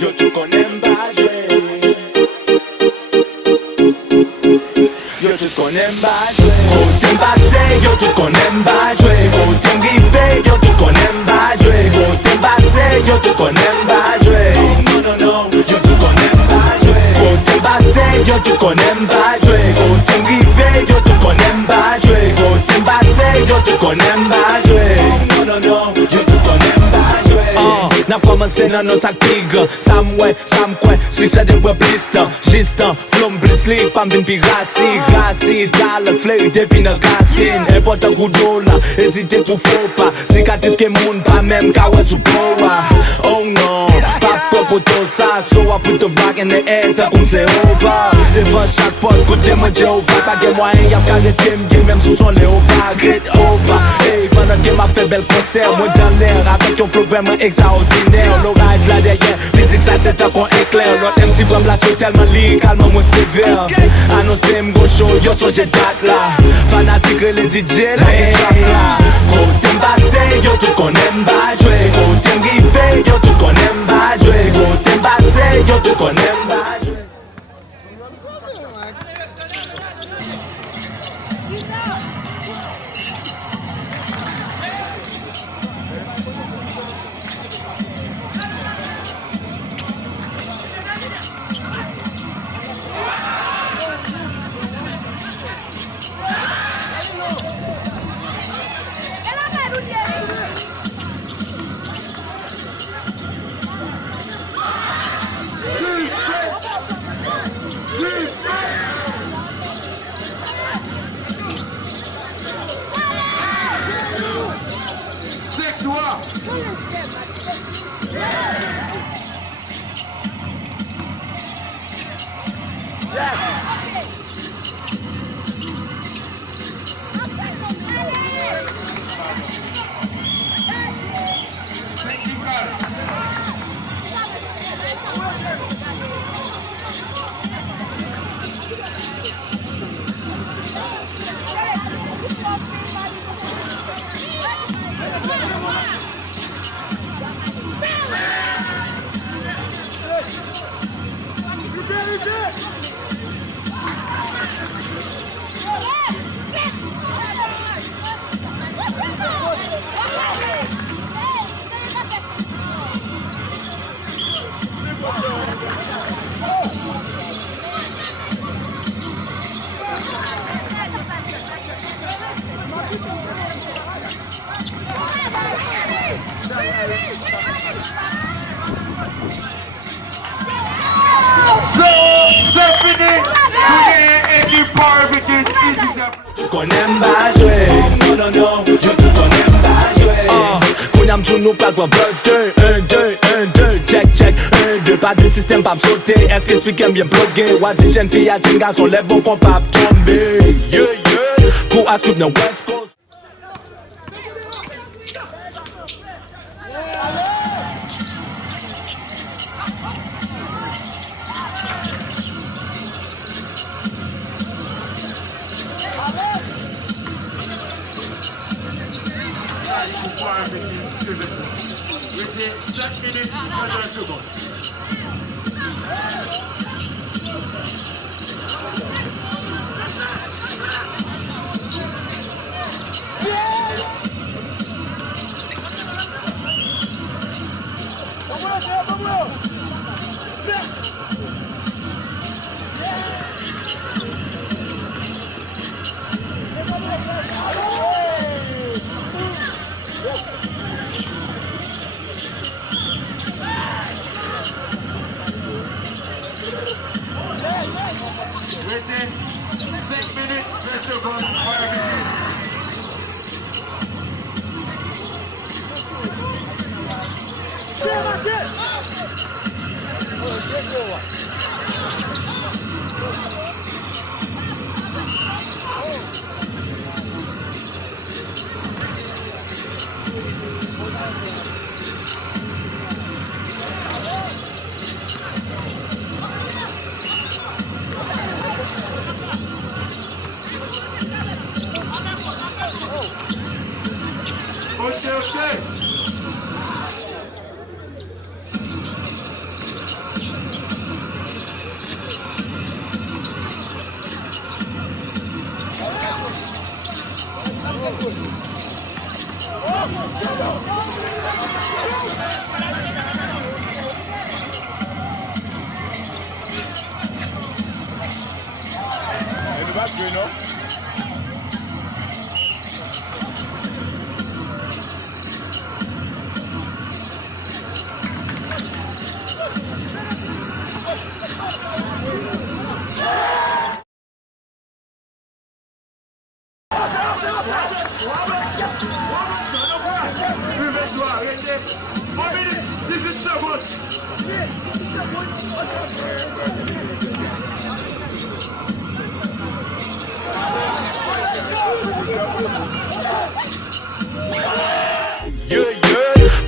Yo tout konen ba jwe. Yo tout konen ba jwe. Kote mbase, yo tout konen ba jwe. Kote mrive, yo tout konen ba jwe. Kote mbase, yo tout konen ba jwe. No, no, no, yo tout konen ba jwe. Kote mbase, yo tout konen ba jwe. Kote mrive, yo tout konen ba jwe. Kote mbase, yo tout konen ba jwe. No, no, no, yo tout konen ba jwe. N'a komanse nan nou sak tigre. Sam wè, sam kwen, suicè de wè blistan. Jistan, flom blis li, pam vin pi rasi. Rasi, talak, fleur depi nan racine. Important kou do la, ezite pou fò pa. Sikatis ke moun pa mèm ka wè sou powa. Oh non, pa popoto sa. So I put the rock in the air, ta koum se over. Devan chak pot, kote mwen Jehova. Pa gen mwen yap kage tem, gen mèm sou son leopa. Great over, hey, pandan gen ma fe bel konser. Mwen dan lèr, avèk yon flow vremen extraordinaire. L'orage la derrière, musique ça c'est un con éclair. L'autre MC prend la show tellement lyricalement moins sévère. Annoncé m'go show, yo so j'ai date là. Fanatique les DJ là qui track là. Côté m'bassé, yo tout konnen ba jouer. Côté m'rivé, yo tout konnen ba jouer. Côté m'bassé, yo tout konnen ba jouer. C'est fini. Équipe Power Vikings. Konnen ba jwe. Non, non, non, yo tout konnen ba jwe. Kounam tou nou pal pou birthday. 1, 2, 1, 2, check, check. 1, 2, pas de système pa sauter. Est-ce que speakem bien plugué? Wadi jen fi a jen garçon, les bons qu'on pa tomber. Yeah, yeah. Kou a scoop nan West Coast. Within 7 minutes, 1 seconde. Within 6 minutes, 1 seconde, Power Vikings. Okay.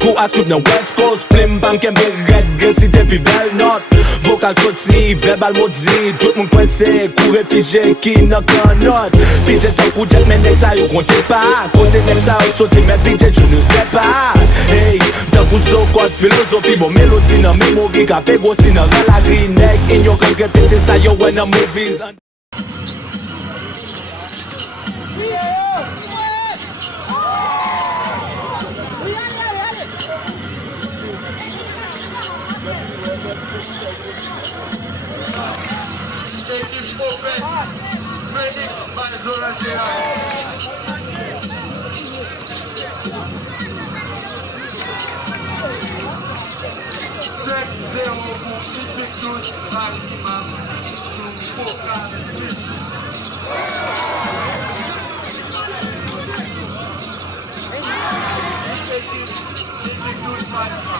Kou a scoop nan West Coast, flim bam kembe red girl si depi bel not. Vokal soti, verbal modi, tout moun kwense, kou refije ki nan kanot. PJ tan kou jet men nek sa yo konte pa, kote nek sa yo soti men PJ je ne se pa. Hey, tan kou so kod filosofi, bon melodi nan memori, ka pego si nan relagri, nek in yo kan repete sa yo when the movies. Équipe open, Phoenix by Zora Jedi. 7-0 pour U19 Maskilen sous Ankadre. U19 Maskilen.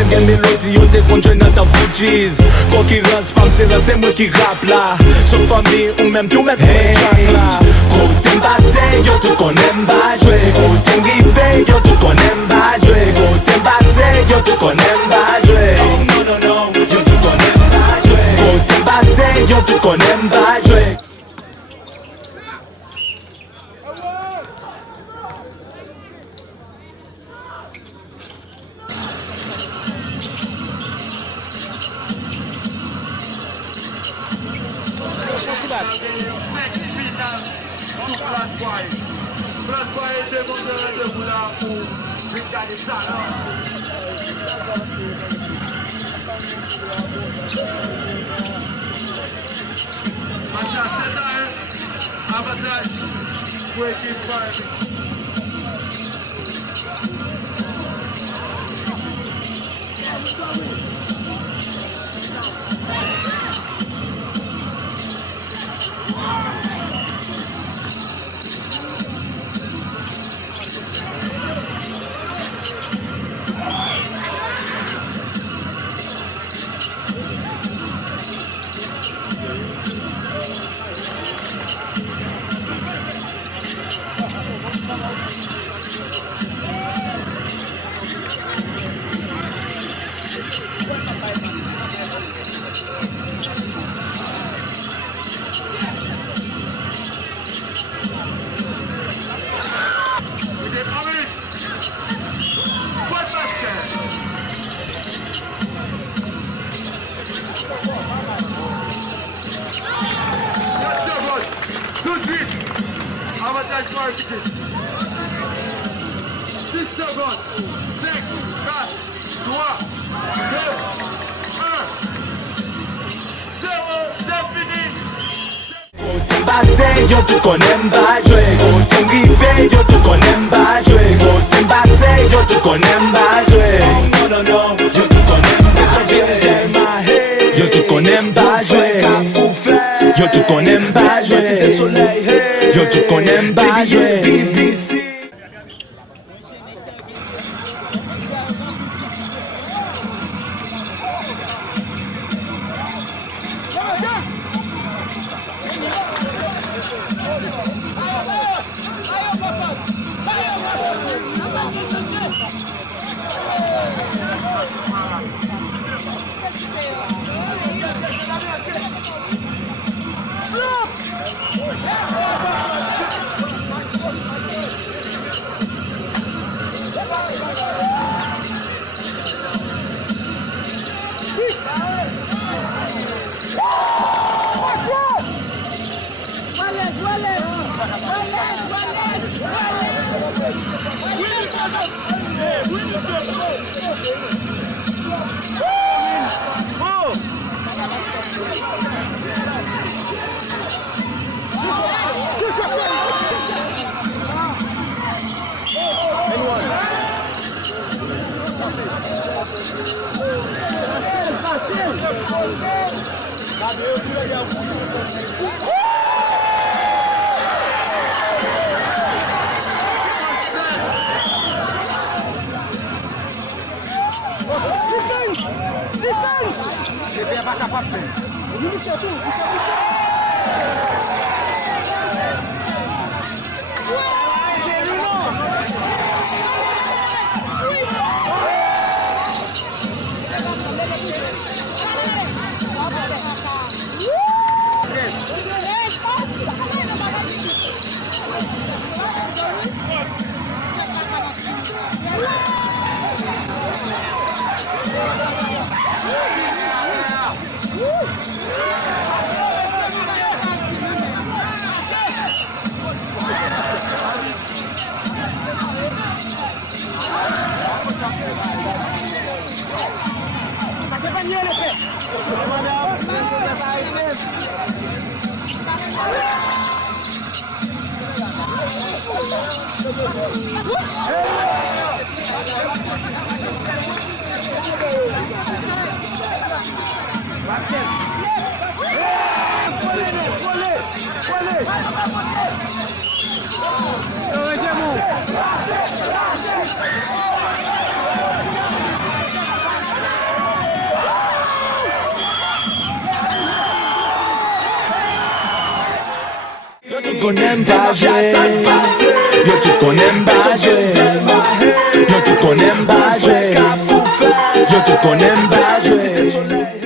Tim gen melodi yo te konjwen nan ta Fugees. Kon ki ran spam se ran se mwen ki rap la. Son fami ou menm tou met mwen chak la. Kote mbase yo tout konen ba jwe. Kote mgive yo tout konen ba jwe. Kote mbase yo tout konen ba jwe. Oh no no no, yo tout konen ba jwe. Kote mbase yo tout konen ba jwe. Sous Plas Boyer. Plas Boyer demande de vouloir pour regarder ça. Match à 7-1, avantage pour l'équipe Baskètbòl. Avantage for our tickets. 6 secondes. 5, 4, 3, 2, 1. 0, c'est fini. Kote mbase yo tout konen ba jwe. Kote mgive yo tout konen ba jwe. Kote mbase yo tout konen ba jwe. Oh no no no, yo tout konen ba jwe. Yo tout konen ba jwe. Yo tout konen ba jwe. Yo tout konen ba jwe. BBC. Look! Konem ba jwe, yo tout konem ba jwe, yo tout konem ba jwe, yo tout konem ba jwe.